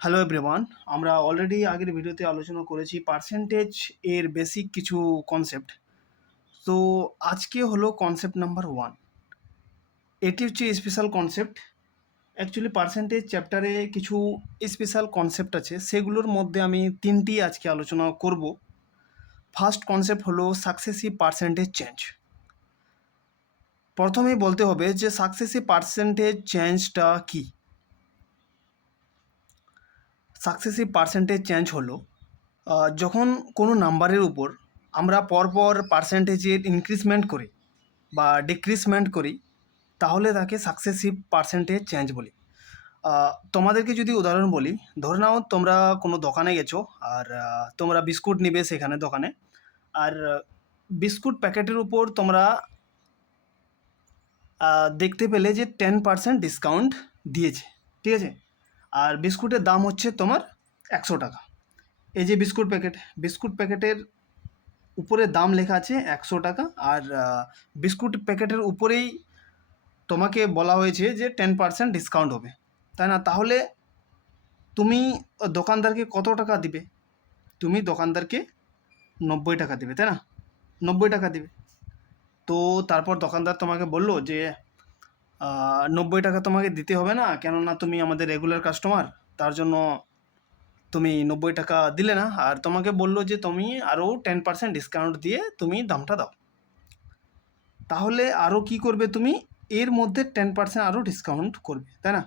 Hello everyone. আমরা already আগের ভিডিওতে আলোচনা করেছি পার্সেন্টেজ এর বেসিক কিছু কনসেপ্ট। তো আজকে হলো কনসেপ্ট নাম্বার 1। এটি হচ্ছে স্পেশাল কনসেপ্ট। অ্যাকচুয়ালি পার্সেন্টেজ চ্যাপ্টারে কিছু স্পেশাল কনসেপ্ট আছে, সেগুলোর মধ্যে আমি 3টি আজকে আলোচনা করব। ফার্স্ট কনসেপ্ট হলো সাকসেসিভ পার্সেন্টেজ চেঞ্জ। প্রথমেই বলতে হবে যে সাকসেসিভ পার্সেন্টেজ চেঞ্জটা কী। সাকসেসিভ পার্সেন্টেজ চেঞ্জ হলো যখন কোনো নাম্বারের উপর আমরা পরপর পার্সেন্টেজের ইনক্রিজমেন্ট করি বা ডিক্রিজমেন্ট করি, তাহলে তাকে সাকসেসিভ পার্সেন্টেজ চেঞ্জ বলি। তোমাদেরকে যদি উদাহরণ বলি, ধরে নাও তোমরা কোনো দোকানে গেছো আর তোমরা বিস্কুট নিবে সেখানে দোকানে। আর বিস্কুট প্যাকেটের উপর তোমরা দেখতে পেলে যে 10% ডিসকাউন্ট দিয়েছে, ঠিক আছে। আর বিস্কুটের দাম হচ্ছে তোমার 100 টাকা। এই যে বিস্কুট প্যাকেটের উপরে দাম লেখা আছে 100 টাকা, আর বিস্কুট প্যাকেটের উপরেই তোমাকে বলা হয়েছে যে 10% ডিসকাউন্ট হবে, তাই না? তাহলে তুমি দোকানদারকে কত টাকা দিবে? তুমি দোকানদারকে 90 টাকা দেবে, তাই না? 90 টাকা দেবে। তো তারপর দোকানদার তোমাকে বলল যে 90 টাকা তোমাকে দিতে হবে না, কেননা তুমি আমাদের রেগুলার কাস্টমার, তার জন্য তুমি 90 টাকা দিলে না, আর তোমাকে বললো যে তুমি আরও 10% ডিসকাউন্ট দিয়ে তুমি দামটা দাও। তাহলে আরও কি করবে তুমি? এর মধ্যে 10% আরও ডিসকাউন্ট করবে, তাই না?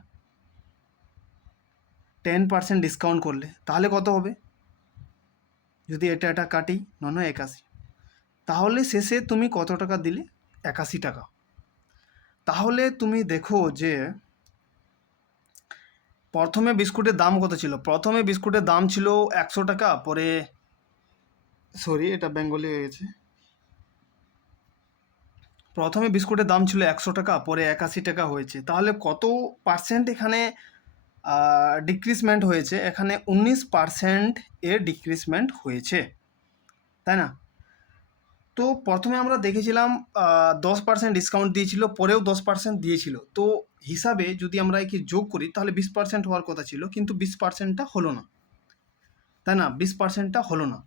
10% ডিসকাউন্ট করলে তাহলে কত হবে? যদি এটা কাটি, 981। তাহলে শেষে তুমি কত টাকা দিলে? 81 টাকা। তাহলে তুমি দেখো যে প্রথমে বিস্কুটের দাম কত ছিল? প্রথমে বিস্কুটের দাম ছিল 100 টাকা, পরে সরি এটা বেঙ্গলি হয়ে গেছে। প্রথমে বিস্কুটের দাম ছিল 100 টাকা, পরে 81 টাকা হয়েছে। তাহলে কত পার্সেন্ট এখানে ডিক্রিজমেন্ট হয়েছে? এখানে 19% এর ডিক্রিজমেন্ট হয়েছে, তাই না? তো প্রথমে আমরা দেখেছিলাম 10% ডিসকাউন্ট দিয়েছিল, পরেও 10% দিয়েছিল। তো হিসাবে যদি আমরা একে যোগ করি তাহলে 20% হওয়ার কথা ছিল, কিন্তু 20%টা হলো না, তাই না? 20%টা হলো না।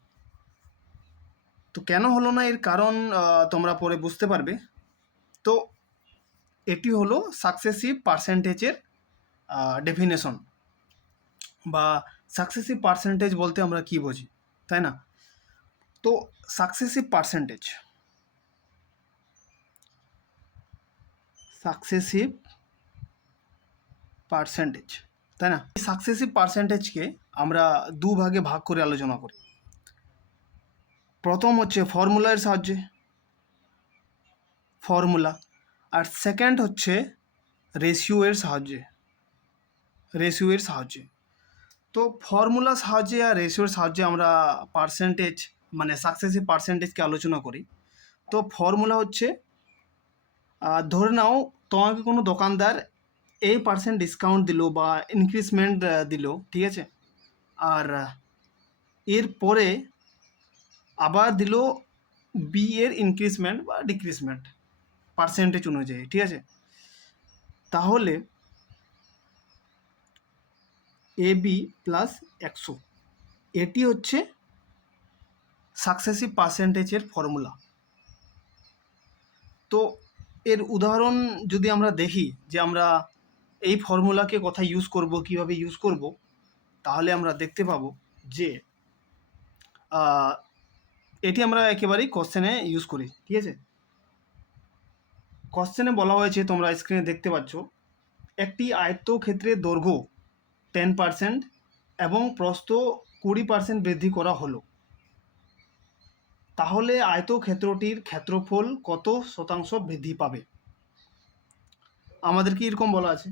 তো কেন হলো না এর কারণ তোমরা পরে বুঝতে পারবে। তো এটি হলো সাকসেসিভ পার্সেন্টেজের ডেফিনেশন, বা সাকসেসিভ পার্সেন্টেজ বলতে আমরা কি বুঝি, তাই না? তো সাকসেসিভ পার্সেন্টেজ তাই না? এই সাকসেসিভ পার্সেন্টেজকে আমরা দুভাগে ভাগ করে আলোচনা করি। প্রথম হচ্ছে ফর্মুলার সাহায্যে, ফর্মুলা। আর সেকেন্ড হচ্ছে রেশিওর সাহায্যে। তো ফর্মুলা সাহায্যে আর রেশিওর সাহায্যে আমরা পার্সেন্টেজ মানে সাকসেসিভ পার্সেন্টেজকে আলোচনা করি। তো ফর্মুলা হচ্ছে, ধরে নাও তোমাকে কোনো দোকানদার A% ডিসকাউন্ট দিল বা ইনক্রিজমেন্ট দিল, ঠিক আছে। আর এর পরে আবার দিল বি এর ইনক্রিজমেন্ট বা ডিক্রিজমেন্ট পার্সেন্টেজ অনুযায়ী, ঠিক আছে। তাহলে AB প্লাস 100, এটি হচ্ছে সাকসেসিভ পার্সেন্টেজের ফর্মুলা। তো এর উদাহরণ যদি আমরা দেখি যে আমরা এই ফর্মুলাকে কোথায় ইউজ করব, কিভাবে ইউজ করব, তাহলে আমরা দেখতে পাবো যে এটি আমরা একেবারেই কোশ্চেনে ইউজ করি, ঠিক আছে। কোশ্চেনে বলা হয়েছে, তোমরা স্ক্রিনে দেখতে পাচ্ছ, একটি আয়তক্ষেত্রের দৈর্ঘ্য 10% এবং প্রস্থ 20% বৃদ্ধি করা হলো, তাহলে আয়তক্ষেত্রটির ক্ষেত্রফল কত শতাংশ বৃদ্ধি পাবে? আমাদেরকে এরকম বলা আছে।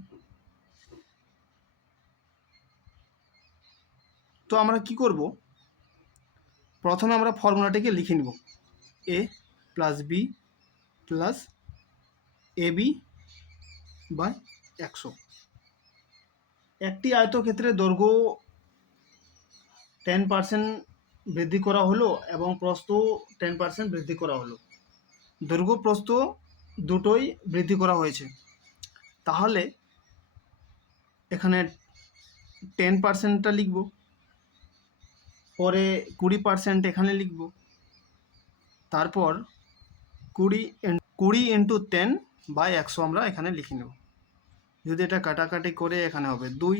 তো আমরা কি করব? প্রথমে আমরা ফর্মুলাটিকে লিখে নিব, a plus B plus AB by 100। একটি আয়তক্ষেত্রের দৈর্ঘ্য 10% বৃদ্ধি করা হলো এবং প্রস্থ 10% বৃদ্ধি করা হলো। দৈর্ঘ্য প্রস্থ দুটোই বৃদ্ধি করা হয়েছে। তাহলে এখানে 10%টা লিখব, পরে 20% এখানে লিখব, তারপর 20 ইন্টু 10/100 আমরা এখানে লিখে নেব। যদি এটা কাটাকাটি করে এখানে হবে 2,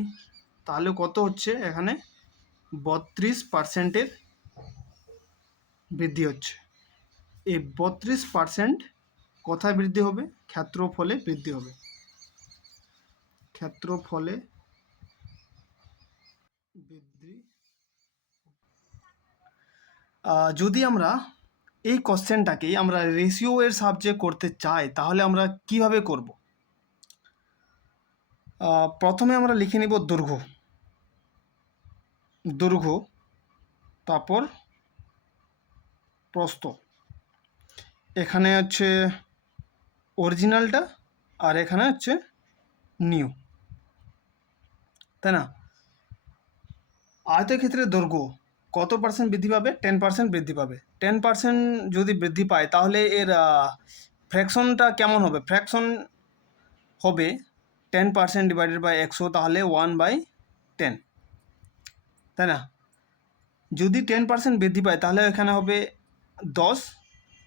তাহলে কত হচ্ছে এখানে 32%-এর বৃদ্ধি হচ্ছে। এই 32% কোথায় বৃদ্ধি হবে? ক্ষেত্রফলে বৃদ্ধি হবে। ক্ষেত্রফলে বৃদ্ধি। যদি আমরা এই কোশ্চেনটাকে আমরা রেশিও এর সাহায্যে করতে চাই তাহলে আমরা কিভাবে করব? প্রথমে আমরা লিখে নিব দৈর্ঘ্য, তারপর প্রস্থ। এখানে হচ্ছে অরিজিনালটা আর এখানে হচ্ছে নিউ, তাই না? আয়তের ক্ষেত্রে দৈর্ঘ্য কত পার্সেন্ট বৃদ্ধি পাবে? 10% বৃদ্ধি পাবে। 10% যদি বৃদ্ধি পায় তাহলে এর ফ্র্যাকশনটা কেমন হবে? ফ্র্যাকশন হবে 10% ডিভাইডেড বাই 100, তাহলে 1/10, তাই না? যদি 10% বৃদ্ধি পায় তাহলে এখানে হবে 10,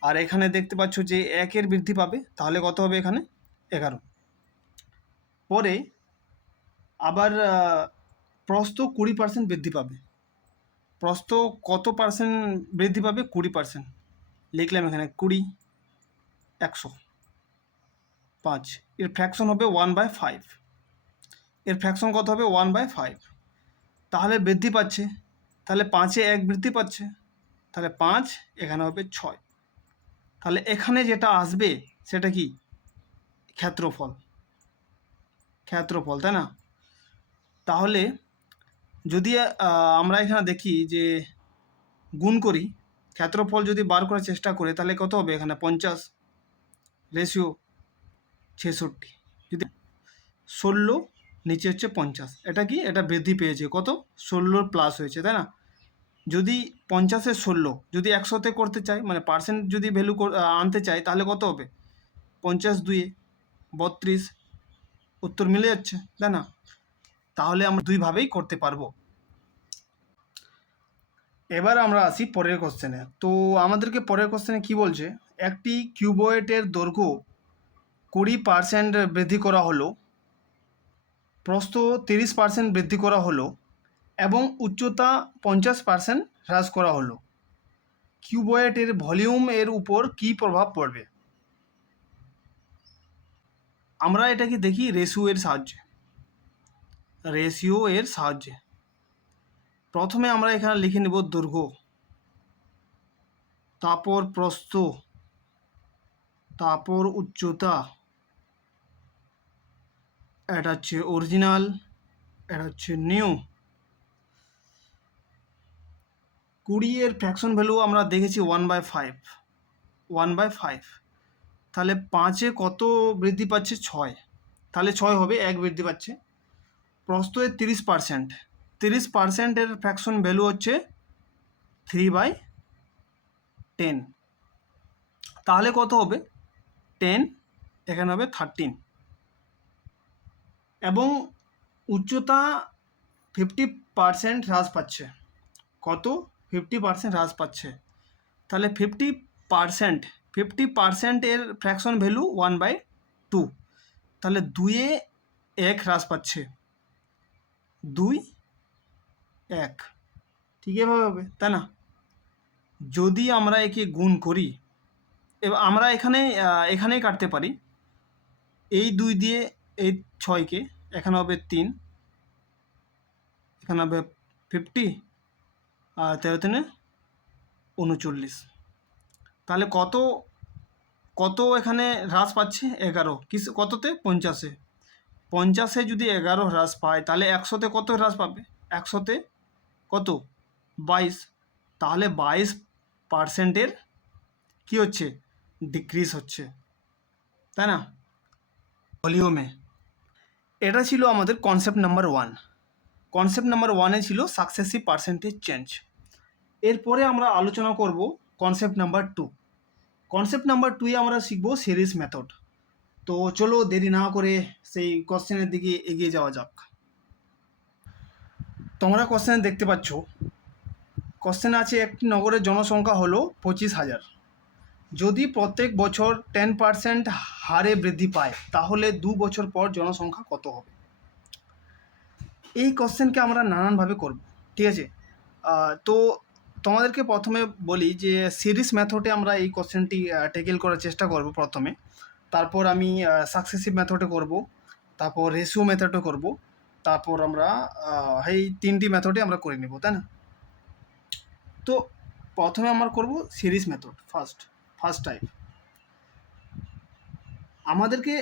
আর এখানে দেখতে পাচ্ছ যে 1-এর বৃদ্ধি পাবে, তাহলে কত হবে এখানে? 11। পরে আবার প্রস্থ 20% বৃদ্ধি পাবে। প্রস্থ কত পার্সেন্ট বৃদ্ধি পাবে? 20%। লিখলাম এখানে 20, 100, 5। এর ফ্র্যাকশন হবে 1/5। এর ফ্র্যাকশন কত হবে? 1/5। তাহলে বৃদ্ধি পাচ্ছে, তাহলে 5-এ 1 বৃদ্ধি পাচ্ছে, তাহলে 5, এখানে হবে 6। তাহলে এখানে যেটা আসবে সেটা কি? ক্ষেত্রফল, তাই না? তাহলে যদি আমরা এখানে দেখি যে গুণ করি, ক্ষেত্রফল যদি বার করার চেষ্টা করি তাহলে কত হবে? এখানে 50 রেশিও 66। যদি 16 নিচে হচ্ছে 50, এটা কি? এটা বৃদ্ধি পেয়েছে কত? 16 প্লাস হয়েছে, তাই না? যদি 50-এ 16 যদি 100-তে করতে চাই, মানে পার্সেন্ট যদি ভ্যালু আনতে চাই, তাহলে কত হবে? 50 2-এ 32, উত্তর মিলে যাচ্ছে, তাই না? তাহলে আমরা দুইভাবেই করতে পারবো। এবার আমরা আসি পরের কোশ্চেনে। তো আমাদেরকে পরের কোশ্চেনে কি বলছে? একটি কিউবয়েডের দৈর্ঘ্য 20% বৃদ্ধি করা হলো, প্রস্থ 30% বৃদ্ধি করা হলো এবং উচ্চতা 50% হ্রাস করা হলো। কিউবয়েডের ভলিউম এর উপর কী প্রভাব পড়বে? আমরা এটাকে দেখি রেশিও এর সাহায্যে। প্রথমে আমরা এখানে লিখে নেব দৈর্ঘ্য, তারপর প্রস্থ, তারপর উচ্চতা, এটা হচ্ছে অরিজিনাল, এটা হচ্ছে নিউ। 20-এর ফ্র্যাকশন ভ্যালু আমরা দেখেছি 1/5। তাহলে 5-এ কত বৃদ্ধি পাচ্ছে? 6, তাহলে 6 হবে, 1 বৃদ্ধি পাচ্ছে। প্রস্থের 30%, এর ফ্র্যাকশন ভ্যালু হচ্ছে 3/10, তাহলে কত হবে? 10, এখানে হবে 13। এবং উচ্চতা 50% হ্রাস পাচ্ছে। কত? 50% হ্রাস পাচ্ছে। তাহলে 50% এর ফ্র্যাকশন ভ্যালু 1/2, তাহলে 2-এ 1 হ্রাস পাচ্ছে, 2, 1, ঠিক এভাবে হবে, তাই না? যদি আমরা একে গুণ করি, এবার আমরা এখানেই কাটতে পারি। এই 2 দিয়ে এই 6-কে, এখানে হবে 3, এখানে হবে 50, আর 13 39। তাহলে কত এখানে হ্রাস পাচ্ছে? 11। কততে? 50-এ। 50-এ যদি 11 হ্রাস পায় তাহলে 100-তে কত হ্রাস পাবে? 100-তে কত? 22। তাহলে 22%-এর কী হচ্ছে? ডিক্রিজ হচ্ছে, তাই না? ভলিউমে। এটা ছিল আমাদের কনসেপ্ট নাম্বার 1। কনসেপ্ট নাম্বার 1-এ ছিল সাকসেসিভ পার্সেন্টেজ চেঞ্জ। এরপরে আমরা আলোচনা করব কনসেপ্ট নাম্বার 2। কনসেপ্ট নাম্বার 2-এ আমরা শিখব সিরিজ মেথড। তো চলো দেরি না করে সেই কোশ্চেনের দিকে এগিয়ে যাওয়া যাক। তোমরা কোশ্চেন দেখতে পাচ্ছ, কোশ্চেন আছে একটি নগরের জনসংখ্যা হলো 25,000। যদি প্রত্যেক বছর 10% হারে বৃদ্ধি পায় তাহলে 2 বছর পর জনসংখ্যা কত হবে? এই কোশ্চেনকে আমরা নানানভাবে করব, ঠিক আছে? তো তোমাদেরকে প্রথমে বলি যে সিরিজ মেথডে আমরা এই কোশ্চেনটি ট্যাকেল করার চেষ্টা করব প্রথমে, তারপর আমি সাকসেসিভ মেথডে করব, তারপর রেশিও মেথডে করব, তারপর আমরা এই 3টি মেথডে আমরা করে নেব, তাই না? তো প্রথমে আমরা করব সিরিজ মেথড। ফার্স্ট টাইপ আমাদেরকে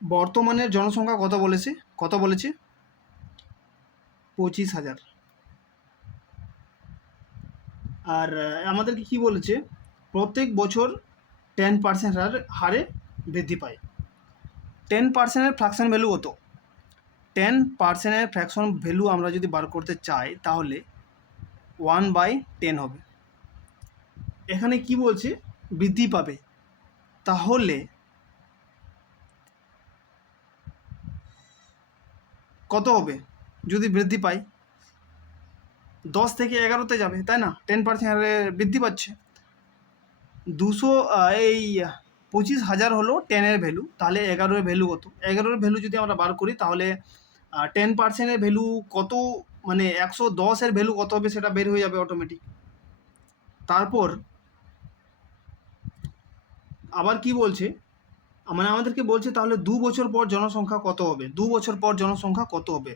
বর্তমানের জনসংখ্যা কত বলেছে 25,000। আর আমাদেরকে কি বলেছে, প্রত্যেক বছর 10% হারে বৃদ্ধি পায়। 10%-এর ফ্র্যাকশন ভ্যালু কত? 10%-এর ফ্র্যাকশন ভ্যালু আমরা যদি বার করতে চাই তাহলে 1/10 হবে। এখানে কি বলছে, বৃদ্ধি পাবে, তাহলে কত হবে যদি বৃদ্ধি পায়? 10 থেকে 11তে যাবে, তাই না? 10% হারে বৃদ্ধি পাচ্ছে। 25,000 হলো 10-এর ভ্যালু, তাহলে 11-এর ভ্যালু কত? 11-এর ভ্যালু যদি আমরা বার করি তাহলে 10%-এর ভ্যালু কত, মানে 110-এর ভ্যালু কত হবে সেটা বের হয়ে যাবে অটোমেটিক। তারপর আবার কি বলছে, মানে আমাদেরকে বলছে তাহলে 2 বছর পর জনসংখ্যা কত হবে? 2 বছর পর জনসংখ্যা কত হবে?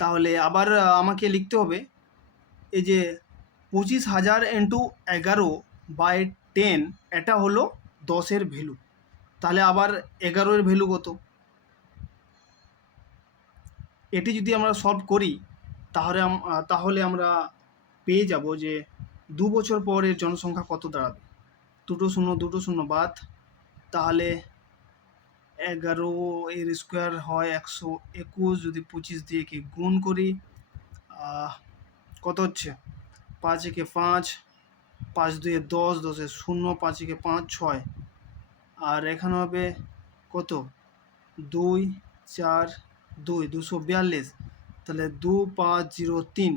তাহলে আবার আমাকে লিখতে হবে এই যে 25,000 ইন্টু 11/10, এটা হলো 10-এর ভ্যালু। তাহলে আবার 11-এর ভ্যালু কত? এটি যদি আমরা সলভ করি তাহলে আমরা পেয়ে যাব যে 2 বছর পর এর জনসংখ্যা কত দাঁড়াবে। 2 শূন্য বাদ, তাহলে 11 এর স্কোয়ার হয় 121, যদি 25 দিয়ে কি গুণ করি কত হচ্ছে, 5 একে 5, 5 2 10, 10 0, 5 একে 5 6, আর এখানে হবে কত 2 4 2, 242, তাহলে 2503,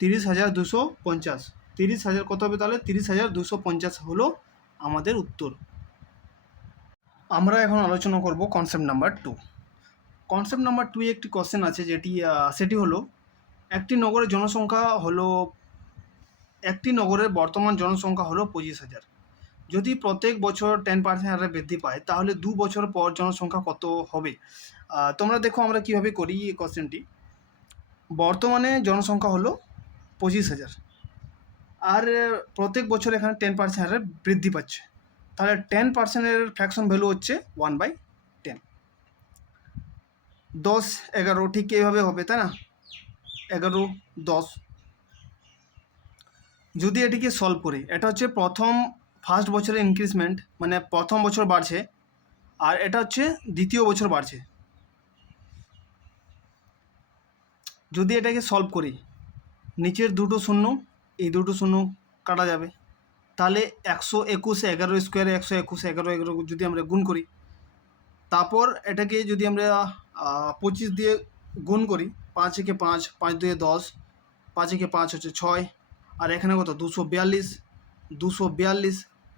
30,250। 30,000 কত হবে তাহলে? 30,250 হলো আমাদের উত্তর। আমরা এখন আলোচনা করব কনসেপ্ট নাম্বার 2। কনসেপ্ট নাম্বার 2 একটি কোশ্চেন আছে সেটি হলো একটি নগরের বর্তমান জনসংখ্যা হলো 25,000। যদি প্রত্যেক বছর 10% হারে বৃদ্ধি পায় তাহলে 2 বছর পর জনসংখ্যা কত হবে? তোমরা দেখো আমরা কিভাবে করি এই কোশ্চেনটি। বর্তমানে জনসংখ্যা হলো 25,000, আর প্রত্যেক বছর এখানে 10% হারে বৃদ্ধি পাচ্ছে, তাহলে 10%-এর ফ্র্যাকশন ভ্যালু হচ্ছে 1/10। 10 11 ঠিক এইভাবে হবে, তাই না? 11 10। যদি এটিকে সলভ করি, এটা হচ্ছে ফার্স্ট বছরের ইনক্রিজমেন্ট, মানে প্রথম বছর বাড়ছে, আর এটা হচ্ছে দ্বিতীয় বছর বাড়ছে। যদি এটাকে সলভ করি, নিচের দুটো শূন্য, এই দুটো শূন্য কাটা যাবে, তাহলে 121 11 স্কোয়ারে 121 11 11 যদি আমরা গুণ করি, তারপর এটাকে যদি আমরা 25 দিয়ে গুণ করি, 5 একে 5, 5 2 10, 5 একে 5 হচ্ছে 6, আর এখানে কত 242,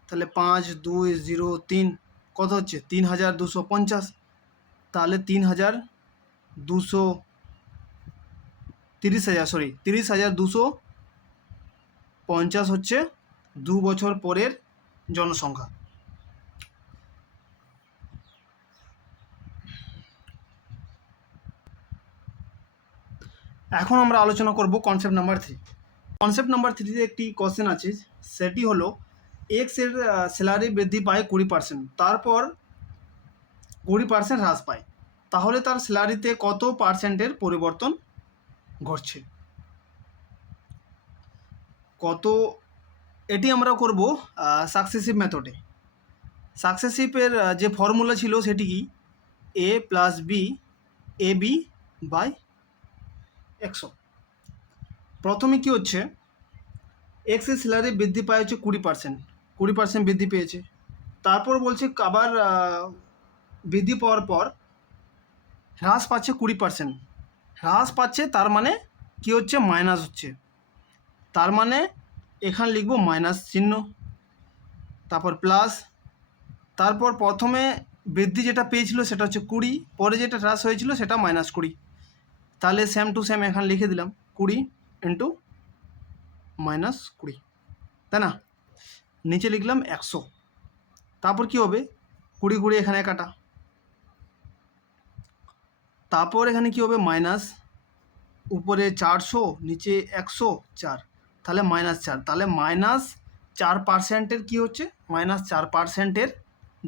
তাহলে 5 2 0 3 কত হচ্ছে 3,250, তাহলে 30,250 হচ্ছে 2 বছর পরের জনসংখ্যা। এখন আমরা আলোচনা করব কনসেপ্ট নাম্বার 3। কনসেপ্ট নাম্বার 3-তে একটি কোশ্চেন আছে, সেটি হলো এক্স এর স্যালারি বৃদ্ধি পায় 20%, তারপর 20% হ্রাস পায়, তাহলে তার স্যালারিতে কত পার্সেন্টের পরিবর্তন ঘটছে? এটি আমরা করব সাকসেসিভ মেথডে। সাকসেসিভের যে ফর্মুলা ছিল সেটি কি, a plus B ab by 100। প্রথমে কি হচ্ছে, এক্স এর স্যালারি বৃদ্ধি পায় হচ্ছে 20% বৃদ্ধি পেয়েছে, তারপর বলছে আবার বৃদ্ধি পাওয়ার পর হ্রাস পাচ্ছে 20%, হ্রাস পাচ্ছে তার মানে কি হচ্ছে, মাইনাস হচ্ছে, তার মানে এখানে লিখবো মাইনাস চিহ্ন, তারপর প্লাস, তারপর প্রথমে বৃদ্ধি যেটা পেয়েছিল সেটা হচ্ছে 20, পরে যেটা হ্রাস হয়েছিল সেটা -20, তাহলে সেম টু সেম এখানে লিখে দিলাম 20 ইন্টু -20, তাই না? নিচে লিখলাম 100, তারপর কি হবে 20 20 এখানে কাটা, তারপর এখানে কি হবে মাইনাস, উপরে 400 নিচে 104, তাহলে -4, তাহলে -4%-এর কী হচ্ছে, -4%-এর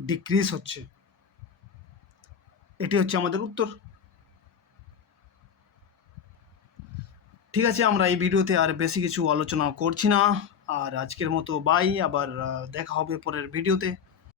ডিক্রিজ হচ্ছে। এটি হচ্ছে আমাদের উত্তর। ঠিক আছে, আমরা এই ভিডিওতে আর বেশি কিছু আলোচনা করছি না, আর আজকের মতো বাই, আবার দেখা হবে পরের ভিডিওতে।